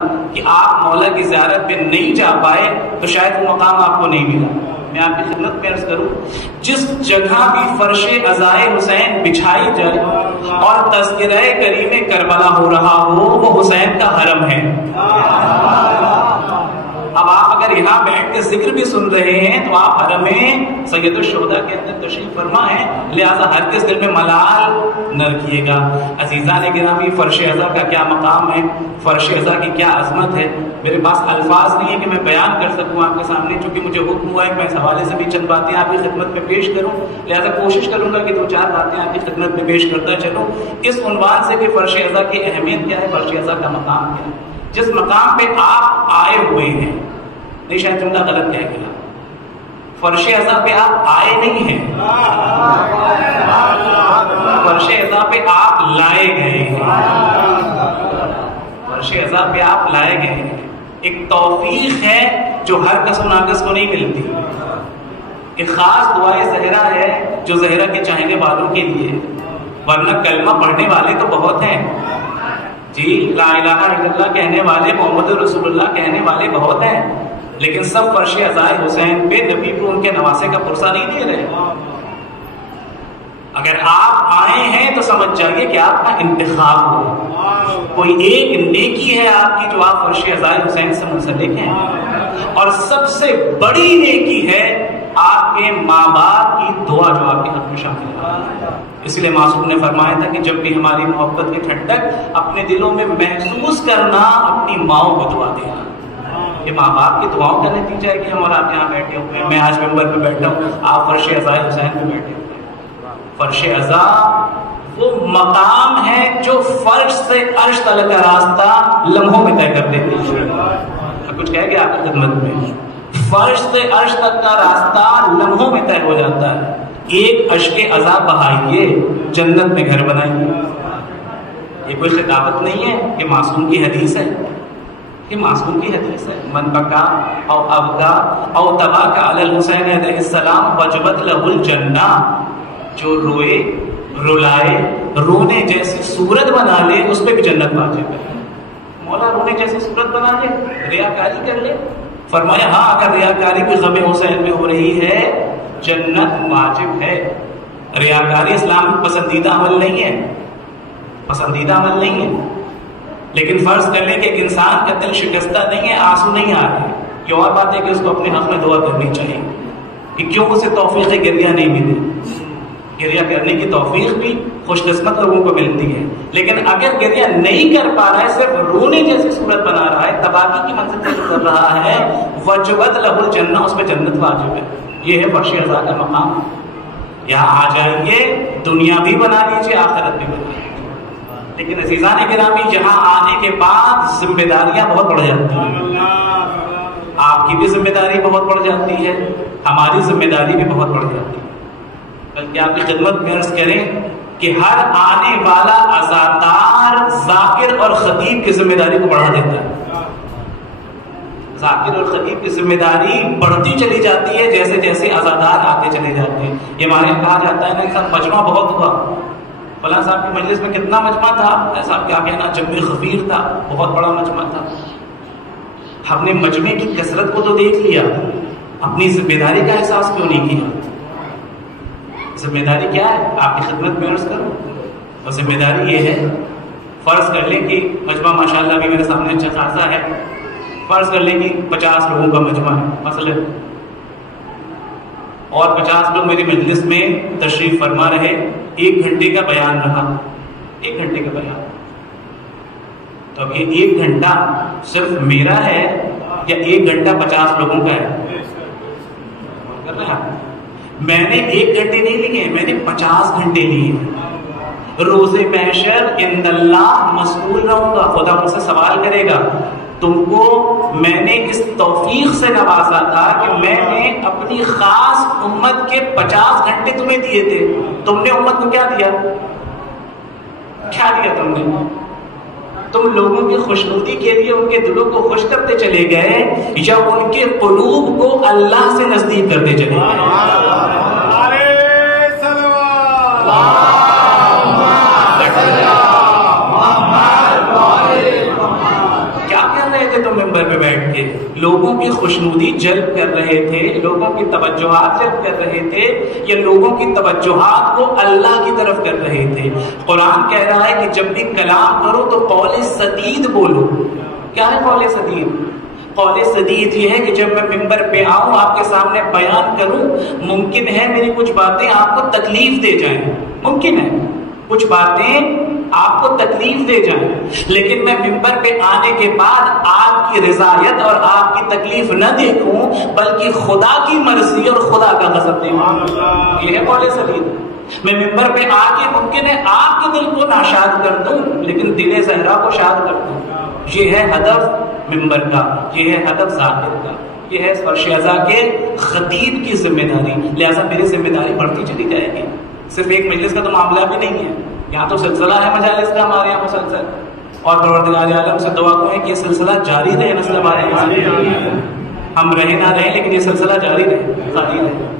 کہ آپ مولا کی زیارت پہ نہیں جا پائے تو شاید وہ مقام آپ کو نہیں ملا۔ میں آپ کی خدمت میں عرض کروں، جس جگہ بھی فرش عزائے حسین بچھائی جائے اور تذکرہ کریم کربلا ہو رہا ہو، وہ حسین کا حرم ہے۔ اب آپ اگر یہاں بیٹھ کے ذکر بھی سن رہے ہیں تو آپ حرم سید الشہداء کے اندر تشریف فرما ہیں، لہذا ہر کس دل میں ملال نہ رکھیے گا۔ عزیزان گرامی، فرش عزا کا کیا مقام ہے، فرش عزا کی کیا عظمت ہے، میرے پاس الفاظ نہیں ہے کہ میں بیان کر سکوں آپ کے سامنے، چونکہ مجھے حکم ہوا ہے کہ میں اس حوالے سے بھی چند باتیں آپ کی خدمت میں پیش کروں، لہذا کوشش کروں گا کہ دو چار باتیں آپ کی خدمت میں پیش کرتا چلوں اس عنوان سے کہ فرش عزا کی اہمیت کیا ہے، فرش عزا کا مقام کیا ہے۔ جس مقام پہ آپ آئے ہوئے ہیں، نہیں شاید جملہ غلط کہہ گیا، فرش عزا پہ آپ آئے نہیں ہیں، فرش عزا پہ آپ لائے گئے ہیں، فرش عزا پہ آپ لائے گئے ہیں۔ ایک توفیق ہے جو ہر کس و ناقص کو نہیں ملتی، ایک خاص دعائے زہرا ہے جو زہرا کے چاہنے والوں کے لیے، ورنہ کلمہ پڑھنے والے تو بہت ہیں جی، لا الہ الا اللہ کہنے والے، محمد رسول اللہ کہنے والے بہت ہیں، لیکن سب فرش عزائے حسین پہ نبی کو ان کے نواسے کا پرسہ نہیں دے رہے۔ اگر آپ آئے ہیں تو سمجھ جائیے کہ آپ کا انتخاب ہو، کوئی ایک نیکی ہے آپ کی جو آپ فرش عزائے حسین سے منسلک ہیں، اور سب سے بڑی نیکی ہے آپ کے ماں باپ کی دعا جو آپ کے حق میں شامل ہے۔ اس لیے معصوم نے فرمایا تھا کہ جب بھی ہماری محبت کی ٹھنڈک اپنے دلوں میں محسوس کرنا، اپنی ماؤں کو دعا دینا۔ یہ ماں باپ کی دعاؤں کا نتیجہ ہے کہ ہم اور آپ یہاں بیٹھے ہوئے ہیں، میں آج ممبر پہ بیٹھا ہوں، آپ فرش عزائے حسین پہ بیٹھے ہوئے ہیں۔ فرش عزا وہ مقام ہے جو فرش سے عرش تک کا راستہ لمحوں میں طے کر دیتی ہے۔ کچھ کہہ گیا آپ کی خدمت میں، فرش سے عرش تک کا راستہ لمحوں میں طے ہو جاتا ہے۔ ایک اشک عزا بہائیے، جنت میں گھر بنائیے۔ یہ کوئی خطابت نہیں ہے، یہ معصوم کی حدیث ہے، یہ معصوم کی حدیث ہے۔ من بکا او ابکا او تباکا علی الحسین علیہ السلام وجبت لہ الجنہ، جو روئے، رلائے، رونے جیسی صورت بنا لے، اس پہ بھی جنت واجب ہے۔ مولا رونے جیسی صورت بنا لے، ریاکاری کر لے، فرمایا ہاں اگر ریاکاری کوئی غم حسین میں ہو رہی ہے جنت واجب ہے۔ ریاکاری اسلام میں پسندیدہ عمل نہیں ہے، پسندیدہ عمل نہیں ہے، لیکن فرض کر لیں کہ ایک انسان کا دل شکستہ نہیں ہے، آنسو نہیں آ رہے، یہ اور بات ہے کہ اس کو اپنے حق میں دعا کرنی چاہیے کہ کیوں اسے توفیق گریہ نہیں ملی۔ گریہ کرنے کی توفیق بھی خوش قسمت لوگوں کو ملتی ہے، لیکن اگر گریہ نہیں کر پا رہا ہے، صرف رونے جیسی صورت بنا رہا ہے، تباہی کی منزل سے گزر رہا ہے، وجبت لہ الجنہ، اس پہ جنت واجب ہے۔ یہ ہے فرش عزا کا مقام۔ یہاں آ جائیے، دنیا بھی بنا لیجیے، آخرت بھی بنا لیجیے۔ لیکن عزیزان گرامی، یہاں آنے کے بعد ذمہ داریاں بہت بڑھ جاتی ہیں، آپ کی بھی ذمہ داری بہت بڑھ جاتی ہے، ہماری ذمہ داری بھی بہت بڑھ جاتی ہے۔ بلکہ آپ کی خدمت میں عرض کریں کہ ہر آنے والا عزادار ذاکر اور خطیب کی ذمہ داری کو بڑھا دیتا ہے۔ ذاکر اور خطیب کی ذمہ داری بڑھتی چلی جاتی ہے جیسے جیسے عزادار آتے چلے جاتے ہیں۔ یہ ہمارے کہا جاتا ہے نا، سب مجمع بہت ہوا، فلاں صاحب کی مجلس میں کتنا مجمع تھا، ایسا کیا کہنا، جمع خفیر تھا، بہت بڑا مجمع تھا۔ ہم نے مجمع کی کثرت کو تو دیکھ لیا، اپنی ذمہ داری کا احساس کیوں نہیں کیا؟ ذمہ داری کیا ہے آپ کی خدمت میں عرض کروں، اور ذمہ داری یہ ہے، فرض کر لیں کہ مجمع ماشاءاللہ بھی میرے سامنے اچھا خاصا ہے، فرض کر لیں کہ 50 لوگوں کا مجمع ہے مثلا، اور 50 لوگ میری مجلس میں تشریف فرما رہے، 1 گھنٹے کا بیان رہا، 1 گھنٹے کا بیان، تو اب یہ 1 گھنٹہ صرف میرا ہے یا 1 گھنٹہ 50 لوگوں کا ہے؟ کر رہا ہے، میں نے 1 گھنٹے نہیں لیے، میں نے 50 گھنٹے لیے۔ روز محشر عند اللہ مسئول رہوں گا، خدا مجھ سے سوال کرے گا، تم کو میں نے اس توفیق سے نوازا تھا کہ میں نے اپنی خاص امت کے 50 گھنٹے تمہیں دیے تھے، تم نے امت کو کیا دیا؟ کیا دیا تم نے؟ تم لوگوں کی خوشنودی کے لیے ان کے دلوں کو خوش کرتے چلے گئے یا ان کے قلوب کو اللہ سے نزدیک کرتے چلے گئے؟ کیا کر رہے تھے تم ممبر پہ بیٹھ کے؟ لوگوں کی خوشنودی جلب کر رہے تھے، لوگوں کی توجہات جلب کر رہے تھے، یا لوگوں کی توجہات کو اللہ کی طرف کر رہے تھے؟ قرآن کہہ رہا ہے کہ جب بھی کلام کرو تو قول سدید بولو۔ کیا ہے قول سدید؟ قول سدید یہ ہے کہ جب میں ممبر پہ آؤں، آپ کے سامنے بیان کروں، ممکن ہے میری کچھ باتیں آپ کو تکلیف دے جائیں، ممکن ہے کچھ باتیں آپ کو تکلیف دے جائیں، لیکن میں ممبر پہ آنے کے بعد آپ کی رضایت اور آپ کی تکلیف نہ دیکھوں، بلکہ خدا کی مرضی اور خدا کا غضب دیکھوں۔ یہ ہے قول سدید۔ میں ممبر پہ آ کے ممکن ہے آپ کے دل کو ناشاد کر دوں، لیکن دل زہرا کو شاد کر دوں۔ یہ ہے ہدف ممبر کا، یہ ہے ہدف ذاکر کا، یہ ہے فرش ازا کے خطیب کی ذمہ داری۔ لہٰذا میری ذمہ داری بڑھتی چلی جائے گی۔ صرف ایک مجلس کا تو معاملہ بھی نہیں ہے، یہاں تو سلسلہ ہے مجالس کا ہمارے یہاں مسلسل، اور پروردگار عالم سے دعا کریں کہ یہ سلسلہ جاری رہے، نسل ہمارے یہاں ہم رہے نہ رہے، لیکن یہ سلسلہ جاری رہے، خالی رہے۔